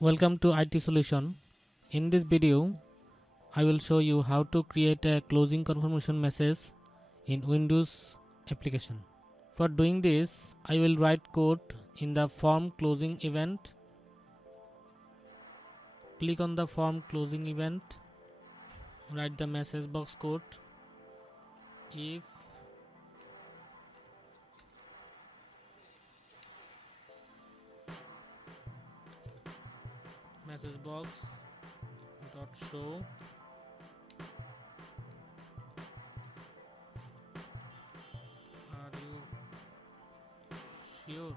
Welcome to IT Solution. In this video, I will show you how to create a closing confirmation message in Windows application. For doing this, I will write code in the form closing event. Click on the form closing event. Write the message box code. If message box dot show are you sure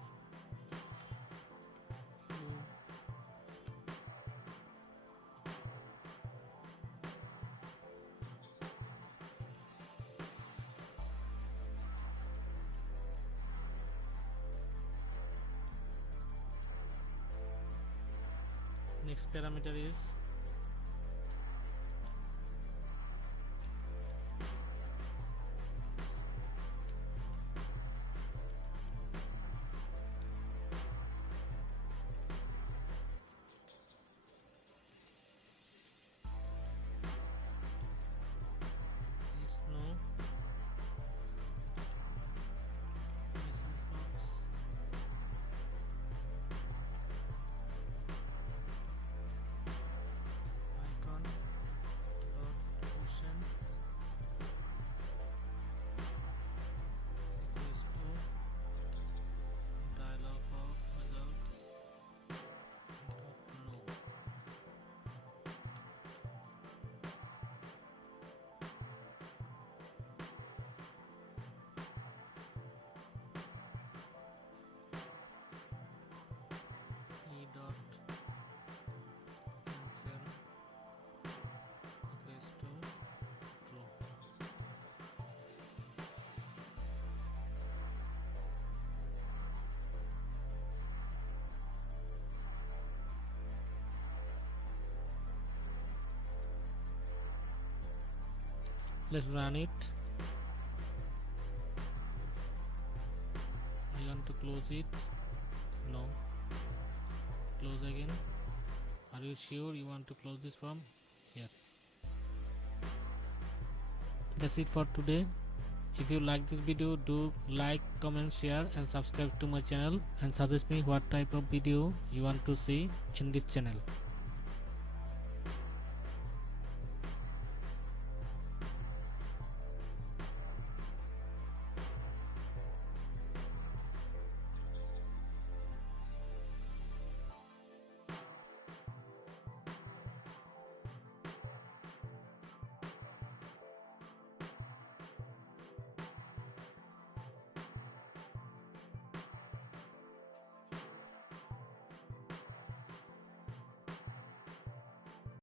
you next parameter is no message box icon dot question equals to dialog of results dot no. E dot cancel equals to true. Let's run it. I want to close it. No. Close again. Are you sure you want to close this form? Yes. That's it for today. If you like this video, do like, comment, share and subscribe to my channel and suggest me what type of video you want to see in this channel.